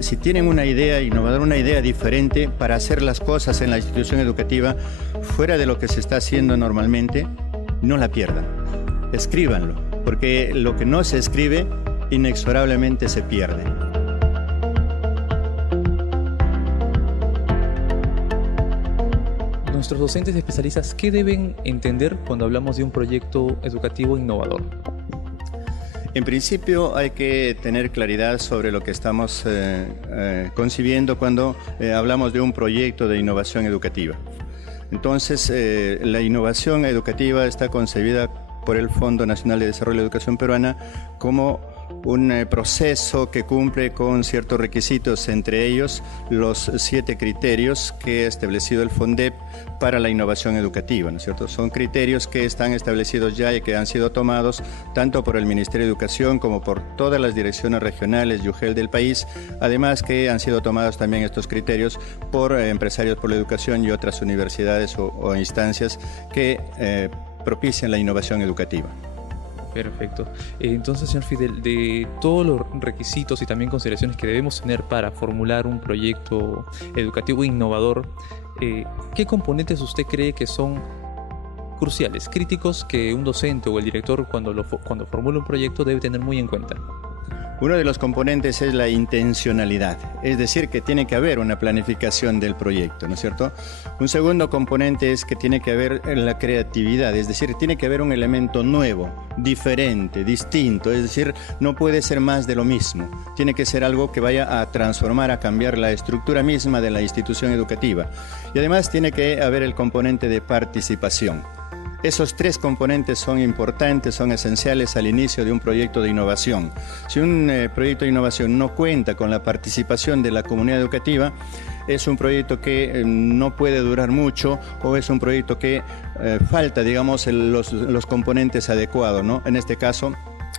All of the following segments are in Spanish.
si tienen una idea innovadora, una idea diferente para hacer las cosas en la institución educativa fuera de lo que se está haciendo normalmente, no la pierdan. Escríbanlo, porque lo que no se escribe inexorablemente se pierde. Nuestros docentes y especialistas, ¿qué deben entender cuando hablamos de un proyecto educativo innovador? En principio hay que tener claridad sobre lo que estamos concibiendo cuando hablamos de un proyecto de innovación educativa. Entonces, la innovación educativa está concebida por el Fondo Nacional de Desarrollo de la Educación Peruana como un proceso que cumple con ciertos requisitos, entre ellos los 7 criterios que ha establecido el FONDEP para la innovación educativa, ¿no es cierto? Son criterios que están establecidos ya y que han sido tomados tanto por el Ministerio de Educación como por todas las direcciones regionales y UGEL del país, además que han sido tomados también estos criterios por Empresarios por la Educación y otras universidades o instancias que propician la innovación educativa. Perfecto. Entonces, señor Fidel, de todos los requisitos y también consideraciones que debemos tener para formular un proyecto educativo innovador, ¿qué componentes usted cree que son cruciales, críticos, que un docente o el director cuando formula un proyecto debe tener muy en cuenta? Uno de los componentes es la intencionalidad, es decir, que tiene que haber una planificación del proyecto, ¿no es cierto? Un segundo componente es que tiene que haber la creatividad, es decir, tiene que haber un elemento nuevo, diferente, distinto, es decir, no puede ser más de lo mismo, tiene que ser algo que vaya a transformar, a cambiar la estructura misma de la institución educativa. Y además tiene que haber el componente de participación. Esos 3 componentes son importantes, son esenciales al inicio de un proyecto de innovación. Si un proyecto de innovación no cuenta con la participación de la comunidad educativa, es un proyecto que no puede durar mucho o es un proyecto que falta, digamos, los componentes adecuados, ¿no? En este caso,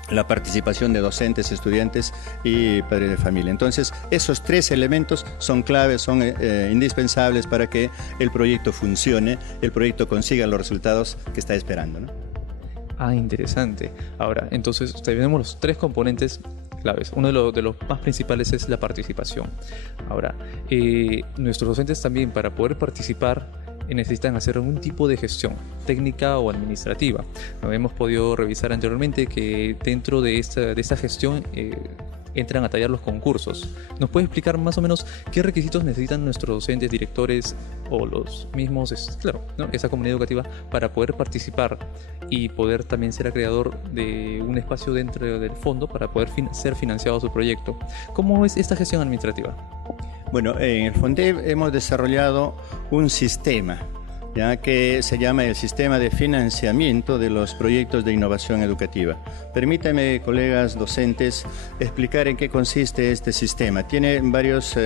la participación de docentes, estudiantes y padres de familia. Entonces, esos 3 elementos son claves, son indispensables para que el proyecto funcione, el proyecto consiga los resultados que está esperando, ¿no? Ah, interesante. Ahora, entonces, tenemos los 3 componentes claves. Uno de los más principales es la participación. Ahora, nuestros docentes también, para poder participar, necesitan hacer algún tipo de gestión técnica o administrativa. Hemos podido revisar anteriormente que dentro de esta gestión entran a tallar los concursos. ¿Nos puede explicar más o menos qué requisitos necesitan nuestros docentes, directores o los mismos, ¿no? esa comunidad educativa para poder participar y poder también ser acreedor de un espacio dentro del fondo para poder ser financiado su proyecto? ¿Cómo es esta gestión administrativa? Bueno, en el FONDEP hemos desarrollado un sistema, ya que se llama el Sistema de Financiamiento de los Proyectos de Innovación Educativa. Permítanme, colegas docentes, explicar en qué consiste este sistema. Tiene varios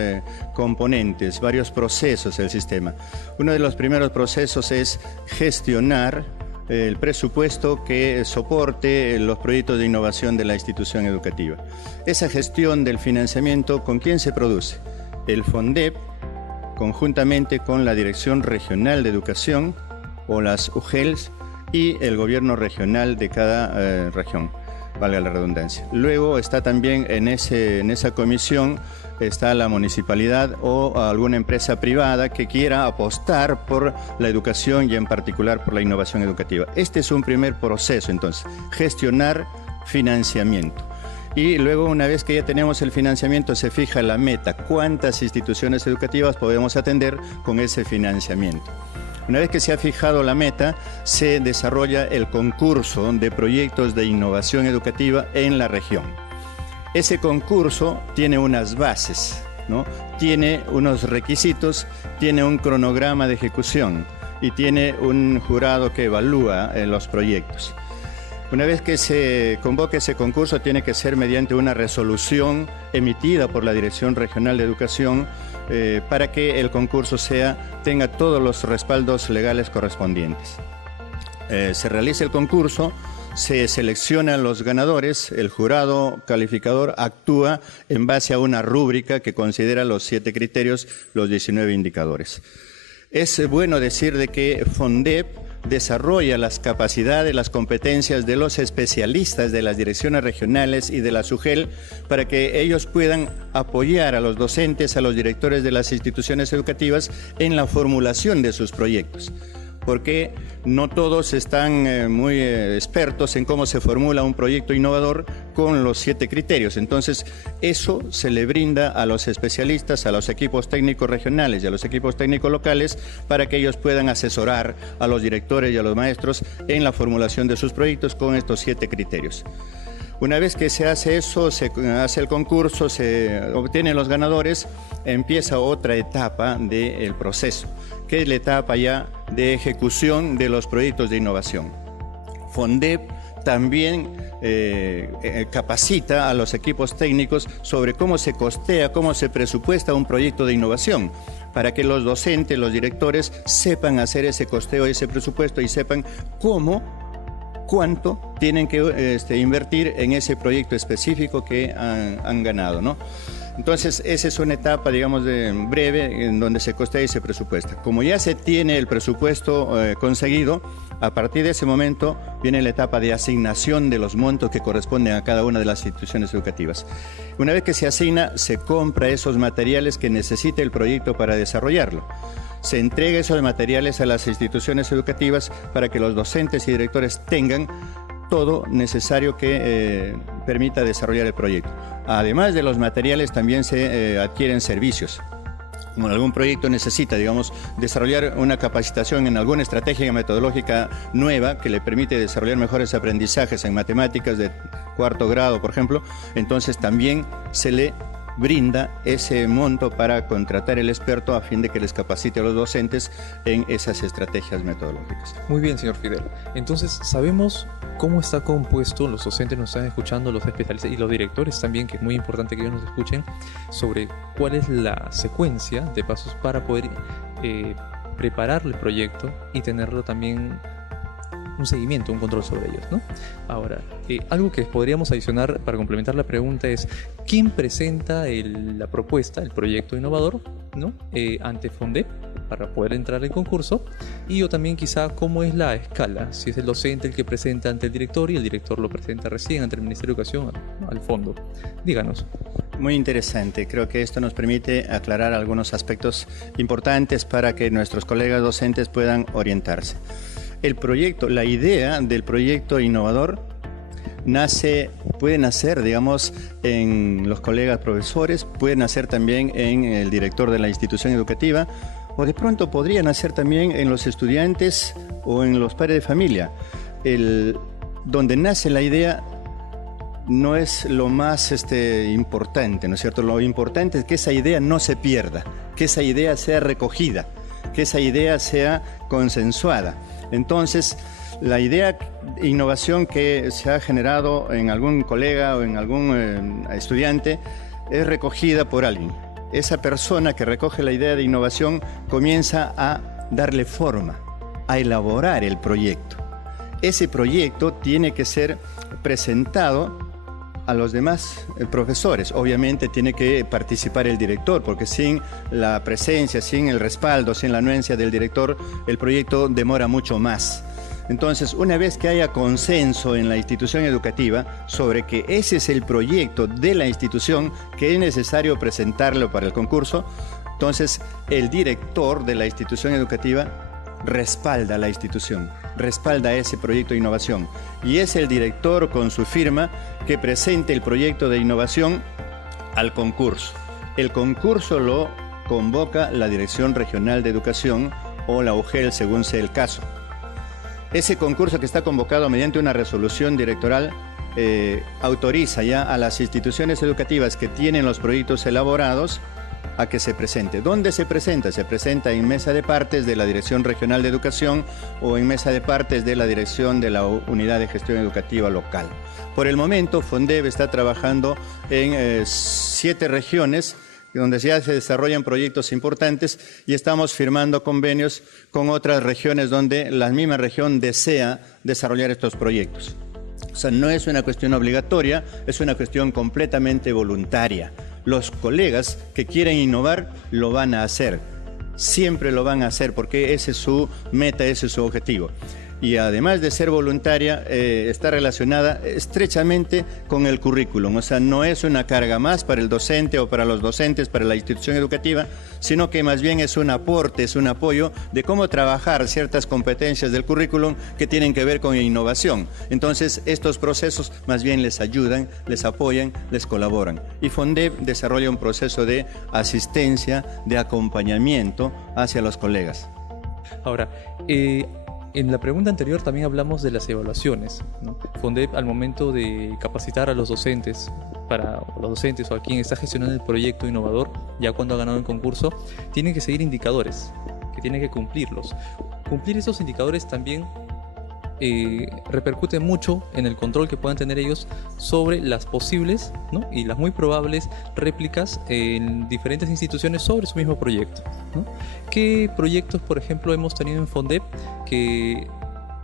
componentes, varios procesos el sistema. Uno de los primeros procesos es gestionar el presupuesto que soporte los proyectos de innovación de la institución educativa. Esa gestión del financiamiento, ¿con quién se produce? El FONDEP, conjuntamente con la Dirección Regional de Educación o las UGELs y el gobierno regional de cada región, valga la redundancia. Luego está también en esa comisión está la municipalidad o alguna empresa privada que quiera apostar por la educación y en particular por la innovación educativa. Este es un primer proceso, entonces, gestionar financiamiento. Y luego, una vez que ya tenemos el financiamiento, se fija la meta, cuántas instituciones educativas podemos atender con ese financiamiento. Una vez que se ha fijado la meta, se desarrolla el concurso de proyectos de innovación educativa en la región. Ese concurso tiene unas bases, ¿no? Tiene unos requisitos, tiene un cronograma de ejecución y tiene un jurado que evalúa los proyectos. Una vez que se convoque ese concurso, tiene que ser mediante una resolución emitida por la Dirección Regional de Educación para que el concurso tenga todos los respaldos legales correspondientes. Se realiza el concurso, se seleccionan los ganadores, el jurado calificador actúa en base a una rúbrica que considera los 7 criterios, los 19 indicadores. Es bueno decir de que FONDEP desarrolla las capacidades, las competencias de los especialistas de las direcciones regionales y de la SUGEL para que ellos puedan apoyar a los docentes, a los directores de las instituciones educativas en la formulación de sus proyectos. Porque no todos están muy expertos en cómo se formula un proyecto innovador con los 7 criterios. Entonces, eso se le brinda a los especialistas, a los equipos técnicos regionales y a los equipos técnicos locales para que ellos puedan asesorar a los directores y a los maestros en la formulación de sus proyectos con estos 7 criterios. Una vez que se hace eso, se hace el concurso, se obtienen los ganadores, empieza otra etapa del proceso, que es la etapa ya de ejecución de los proyectos de innovación. FONDEP también capacita a los equipos técnicos sobre cómo se costea, cómo se presupuesta un proyecto de innovación, para que los docentes, los directores sepan hacer ese costeo, ese presupuesto y sepan cuánto tienen que invertir en ese proyecto específico que han ganado, ¿no? Entonces, esa es una etapa, digamos, breve en donde se costea y se presupuesta. Como ya se tiene el presupuesto conseguido, a partir de ese momento viene la etapa de asignación de los montos que corresponden a cada una de las instituciones educativas. Una vez que se asigna, se compra esos materiales que necesita el proyecto para desarrollarlo. Se entrega esos materiales a las instituciones educativas para que los docentes y directores tengan todo necesario que permita desarrollar el proyecto. Además de los materiales, también se adquieren servicios. Como algún proyecto necesita, digamos, desarrollar una capacitación en alguna estrategia metodológica nueva que le permite desarrollar mejores aprendizajes en matemáticas de 4º grado, por ejemplo, entonces también se le brinda ese monto para contratar el experto a fin de que les capacite a los docentes en esas estrategias metodológicas. Muy bien, señor Fidel. Entonces, sabemos cómo está compuesto, los docentes nos están escuchando, los especialistas y los directores también, que es muy importante que ellos nos escuchen, sobre cuál es la secuencia de pasos para poder preparar el proyecto y tenerlo también un seguimiento, un control sobre ellos, ¿no? Ahora, algo que podríamos adicionar para complementar la pregunta es ¿quién presenta la propuesta, el proyecto innovador, ¿no? Ante FONDEP para poder entrar en concurso? Y o también quizá cómo es la escala, si es el docente el que presenta ante el director y el director lo presenta recién ante el Ministerio de Educación al fondo. Díganos. Muy interesante, creo que esto nos permite aclarar algunos aspectos importantes para que nuestros colegas docentes puedan orientarse. El proyecto, la idea del proyecto innovador puede nacer, digamos, en los colegas profesores, puede nacer también en el director de la institución educativa, o de pronto podría nacer también en los estudiantes o en los padres de familia. Donde nace la idea no es lo más importante, ¿no es cierto? Lo importante es que esa idea no se pierda, que esa idea sea recogida, que esa idea sea consensuada. Entonces, la idea de innovación que se ha generado en algún colega o en algún estudiante es recogida por alguien. Esa persona que recoge la idea de innovación comienza a darle forma, a elaborar el proyecto. Ese proyecto tiene que ser presentado a los demás profesores. Obviamente tiene que participar el director, porque sin la presencia, sin el respaldo, sin la anuencia del director, el proyecto demora mucho más. Entonces, una vez que haya consenso en la institución educativa sobre que ese es el proyecto de la institución, que es necesario presentarlo para el concurso, entonces el director de la institución educativa respalda a la institución, respalda ese proyecto de innovación, y es el director con su firma que presente el proyecto de innovación al concurso. El concurso lo convoca la Dirección Regional de Educación o la UGEL, según sea el caso. Ese concurso, que está convocado mediante una resolución directoral, autoriza ya a las instituciones educativas que tienen los proyectos elaborados a que se presente. ¿Dónde se presenta? Se presenta en mesa de partes de la Dirección Regional de Educación o en mesa de partes de la Dirección de la Unidad de Gestión Educativa Local. Por el momento, FONDEP está trabajando en 7 regiones donde ya se desarrollan proyectos importantes y estamos firmando convenios con otras regiones donde la misma región desea desarrollar estos proyectos. O sea, no es una cuestión obligatoria, es una cuestión completamente voluntaria. Los colegas que quieren innovar lo van a hacer. siempre lo van a hacer porque ese es su meta, ese es su objetivo. Y además de ser voluntaria, está relacionada estrechamente con el currículum. O sea, no es una carga más para el docente o para los docentes, para la institución educativa, sino que más bien es un aporte, es un apoyo de cómo trabajar ciertas competencias del currículum que tienen que ver con innovación. Entonces, estos procesos más bien les ayudan, les apoyan, les colaboran. Y FONDEP desarrolla un proceso de asistencia, de acompañamiento hacia los colegas. Ahora, en la pregunta anterior también hablamos de las evaluaciones, ¿no? FONDEP, al momento de capacitar a los docentes, o a quien está gestionando el proyecto innovador, ya cuando ha ganado el concurso, tienen que seguir indicadores, que tienen que cumplirlos. Cumplir esos indicadores también repercute mucho en el control que puedan tener ellos sobre las posibles, ¿no?, y las muy probables réplicas en diferentes instituciones sobre su mismo proyecto, ¿no? ¿Qué proyectos, por ejemplo, hemos tenido en FONDEP que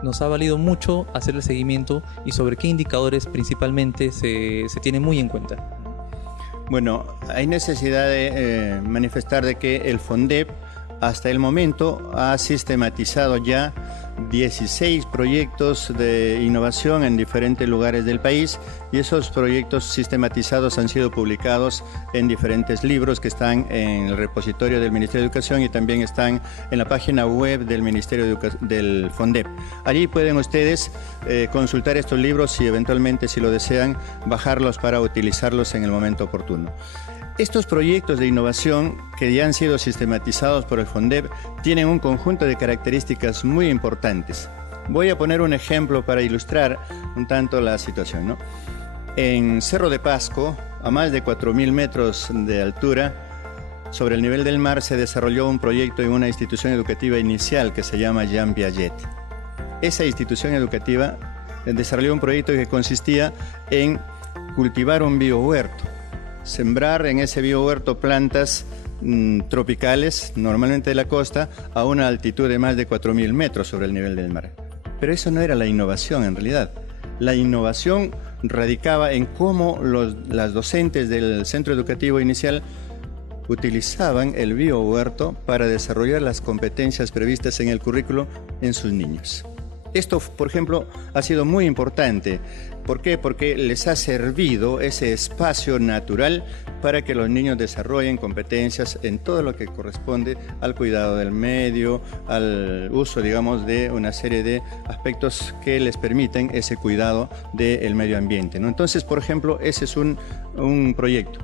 nos ha valido mucho hacer el seguimiento y sobre qué indicadores principalmente se tiene muy en cuenta? Bueno, hay necesidad de manifestar de que el FONDEP hasta el momento ha sistematizado ya 16 proyectos de innovación en diferentes lugares del país, y esos proyectos sistematizados han sido publicados en diferentes libros que están en el repositorio del Ministerio de Educación y también están en la página web del Ministerio del FONDEP. Allí pueden ustedes consultar estos libros y eventualmente, si lo desean, bajarlos para utilizarlos en el momento oportuno. Estos proyectos de innovación que ya han sido sistematizados por el FONDEP tienen un conjunto de características muy importantes. Voy a poner un ejemplo para ilustrar un tanto la situación, ¿no? En Cerro de Pasco, a más de 4.000 metros de altura, sobre el nivel del mar, se desarrolló un proyecto en una institución educativa inicial que se llama Jean Piaget. Esa institución educativa desarrolló un proyecto que consistía en cultivar un biohuerto, sembrar en ese biohuerto plantas tropicales, normalmente de la costa, a una altitud de más de 4.000 metros sobre el nivel del mar. Pero eso no era la innovación en realidad. La innovación radicaba en cómo las docentes del centro educativo inicial utilizaban el biohuerto para desarrollar las competencias previstas en el currículo en sus niños. Esto, por ejemplo, ha sido muy importante. ¿Por qué? Porque les ha servido ese espacio natural para que los niños desarrollen competencias en todo lo que corresponde al cuidado del medio, al uso, digamos, de una serie de aspectos que les permiten ese cuidado del medio ambiente, ¿no? Entonces, por ejemplo, ese es un proyecto.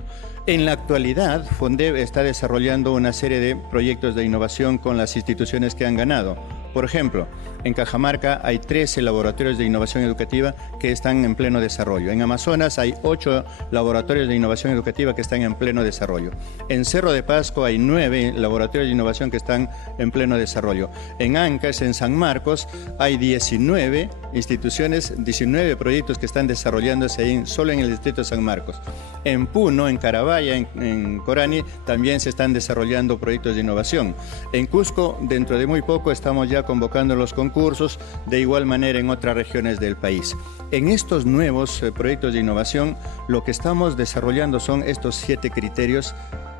En la actualidad, FONDEP está desarrollando una serie de proyectos de innovación con las instituciones que han ganado. Por ejemplo, en Cajamarca hay 13 laboratorios de innovación educativa que están en pleno desarrollo. En Amazonas hay 8 laboratorios de innovación educativa que están en pleno desarrollo. En Cerro de Pasco hay 9 laboratorios de innovación que están en pleno desarrollo. En Ancash, en San Marcos, hay 19 instituciones, 19 proyectos que están desarrollándose ahí, solo en el distrito de San Marcos. En Puno, en Carabaya, en Corani, también se están desarrollando proyectos de innovación. En Cusco, dentro de muy poco, estamos ya convocando los concursos, de igual manera en otras regiones del país. En estos nuevos proyectos de innovación, lo que estamos desarrollando son estos 7 criterios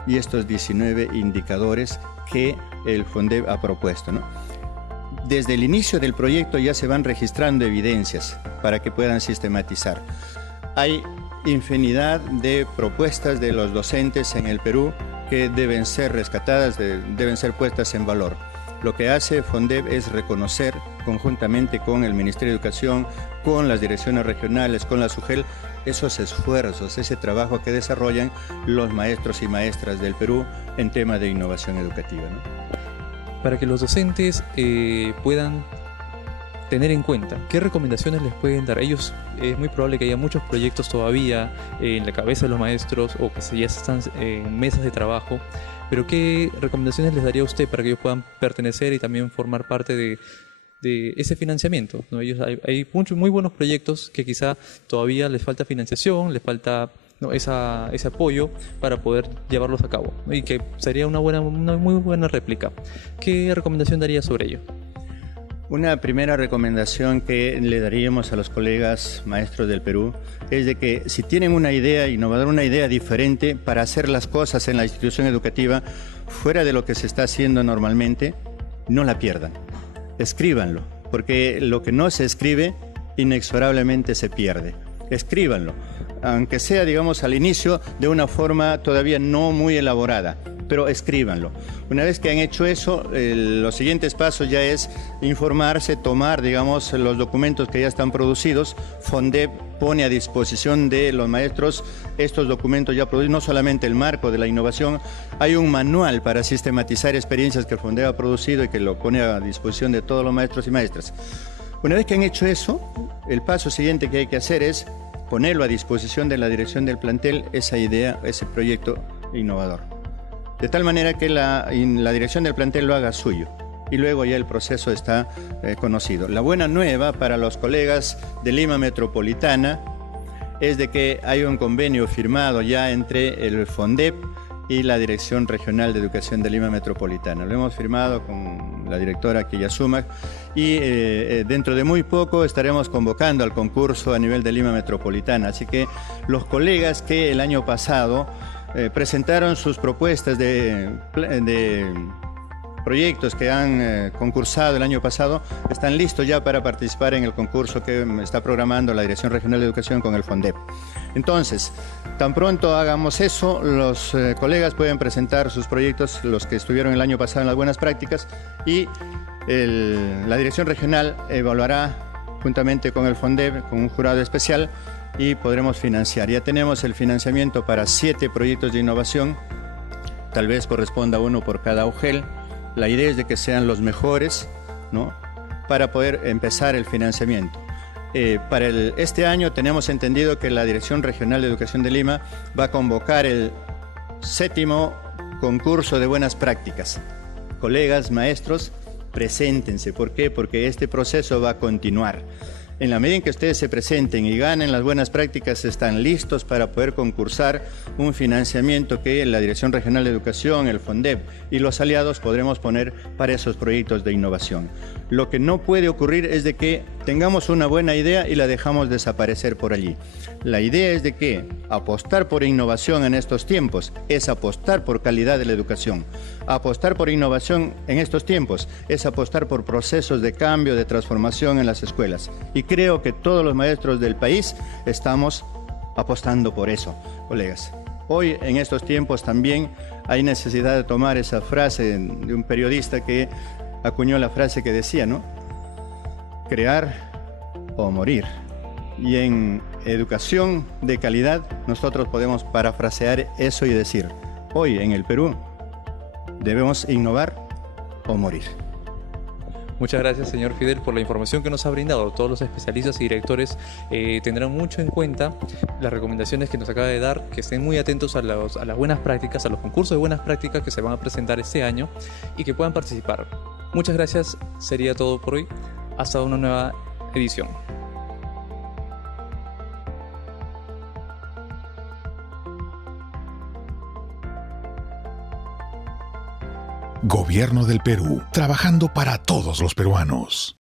y estos 19 indicadores que el FONDEP ha propuesto, ¿no? Desde el inicio del proyecto ya se van registrando evidencias para que puedan sistematizar. Hay infinidad de propuestas de los docentes en el Perú que deben ser rescatadas, deben ser puestas en valor. Lo que hace FONDEP es reconocer conjuntamente con el Ministerio de Educación, con las direcciones regionales, con la SUGEL, esos esfuerzos, ese trabajo que desarrollan los maestros y maestras del Perú en tema de innovación educativa, ¿no? Para que los docentes puedan tener en cuenta, ¿qué recomendaciones les pueden dar? Ellos, es muy probable que haya muchos proyectos todavía en la cabeza de los maestros o que ya están en mesas de trabajo, pero ¿qué recomendaciones les daría a usted para que ellos puedan pertenecer y también formar parte de ese financiamiento, ¿no? Hay muchos muy buenos proyectos que quizá todavía les falta financiación, les falta, ¿no?, ese apoyo para poder llevarlos a cabo, ¿no? Y que sería una muy buena réplica. ¿Qué recomendación daría sobre ello? Una primera recomendación que le daríamos a los colegas maestros del Perú es de que si tienen una idea innovadora, una idea diferente para hacer las cosas en la institución educativa, fuera de lo que se está haciendo normalmente, no la pierdan. Escríbanlo, porque lo que no se escribe inexorablemente se pierde. Escríbanlo, aunque sea, digamos, al inicio de una forma todavía no muy elaborada, pero escríbanlo. Una vez que han hecho eso, los siguientes pasos ya es informarse, tomar, digamos, los documentos que ya están producidos. FONDEP pone a disposición de los maestros estos documentos ya producidos, no solamente el marco de la innovación, hay un manual para sistematizar experiencias que el FONDEP ha producido y que lo pone a disposición de todos los maestros y maestras. Una vez que han hecho eso, el paso siguiente que hay que hacer es ponerlo a disposición de la dirección del plantel, esa idea, ese proyecto innovador. De tal manera que la dirección del plantel lo haga suyo y luego ya el proceso está conocido. La buena nueva para los colegas de Lima Metropolitana es de que hay un convenio firmado ya entre el FONDEP y la Dirección Regional de Educación de Lima Metropolitana. Lo hemos firmado con la directora Kiyasuma y dentro de muy poco estaremos convocando al concurso a nivel de Lima Metropolitana. Así que los colegas que el año pasado presentaron sus propuestas de proyectos que han concursado el año pasado, están listos ya para participar en el concurso que está programando la Dirección Regional de Educación con el FONDEP. Entonces, tan pronto hagamos eso, los colegas pueden presentar sus proyectos, los que estuvieron el año pasado en las buenas prácticas, y la Dirección Regional evaluará juntamente con el FONDEP, con un jurado especial, y podremos financiar. Ya tenemos el financiamiento para 7 proyectos de innovación, tal vez corresponda uno por cada UGEL. La idea es de que sean los mejores, ¿no?, para poder empezar el financiamiento. Para este año tenemos entendido que la Dirección Regional de Educación de Lima va a convocar el 7º concurso de buenas prácticas. Colegas, maestros, preséntense. ¿Por qué? Porque este proceso va a continuar. En la medida en que ustedes se presenten y ganen las buenas prácticas, están listos para poder concursar un financiamiento que la Dirección Regional de Educación, el FONDEP y los aliados podremos poner para esos proyectos de innovación. Lo que no puede ocurrir es de que tengamos una buena idea y la dejamos desaparecer por allí. La idea es de que apostar por innovación en estos tiempos es apostar por calidad de la educación. Apostar por innovación en estos tiempos es apostar por procesos de cambio, de transformación en las escuelas. Y creo que todos los maestros del país estamos apostando por eso, colegas. Hoy, en estos tiempos, también hay necesidad de tomar esa frase de un periodista que acuñó la frase que decía, ¿no?, crear o morir. Y en educación de calidad nosotros podemos parafrasear eso y decir, hoy en el Perú debemos innovar o morir. Muchas gracias, señor Fidel, por la información que nos ha brindado. Todos los especialistas y directores tendrán mucho en cuenta las recomendaciones que nos acaba de dar, que estén muy atentos a las buenas prácticas, a los concursos de buenas prácticas que se van a presentar este año y que puedan participar. Muchas gracias, sería todo por hoy. Hasta una nueva edición. Gobierno del Perú, trabajando para todos los peruanos.